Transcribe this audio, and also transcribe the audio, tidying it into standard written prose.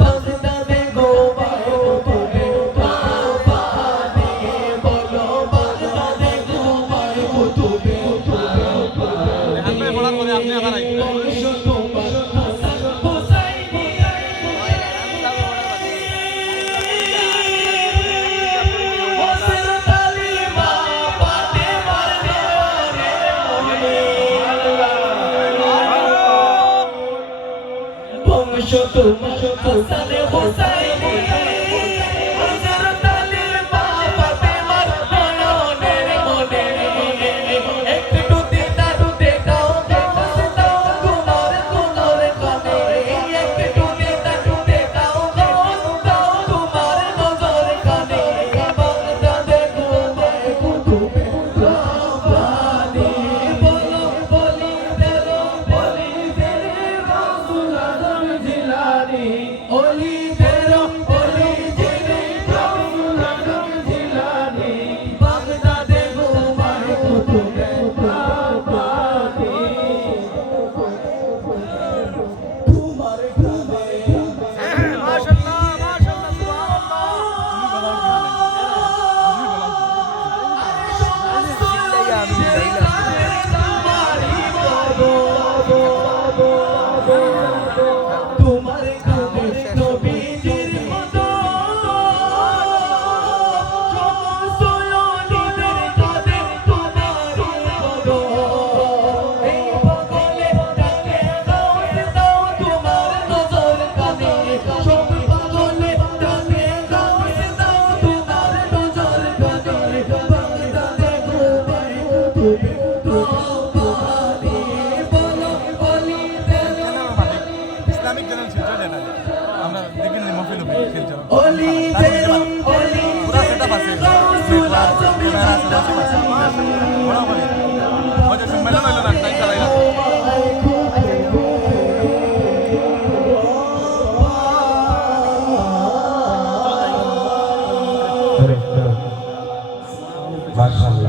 বাগদাদে গো বায়ু তুমি বাবানে বলো বাগদাদে গো বায়ু তুমি আপনি বলার পরে আপনি আবার আইবেন তোমার হাসান হুসাইনি হযরত আলী বাবা তোমার মনের মনে একটু দেখাও দেখাও দাও তোমার তোমার কানে একটু দেখাও দাও তোমার নজর কানে বাগদাদে গো বায়ু তুমি বাবানে বলো বলি তেরো রাসূল আজম জিলানী ওলি তেরো ওলি জিনে রাসূল আজম জিলানী বাগদাদে গো বায়ু তুমি বাবানে তোমার প্রাণে মাশাআল্লাহ মাশাআল্লাহ তোমার কাঁধে নবীজির মতো সমস্ত অলিদের কাঁধে তোমারই মতো এই পাগলে ডাকে দাও তোমার নজর কানে সব পাগলে ডাকে দাও তোমার নজর কানে বাগদাদে গো বায়ু তুমি বাবানে বলো বলি তেরো ইসলামিক চ্যানেল শিলচর চ্যানেল আমরা দেখি না মফিল হবে শিলচর ওলি তেরো ওলি পুরা সেটআপ আছে ক্যামেরা আছে বড় বড় ওই সম্মেলন হইলো না তাই চালাইলাম মাশাআল্লাহ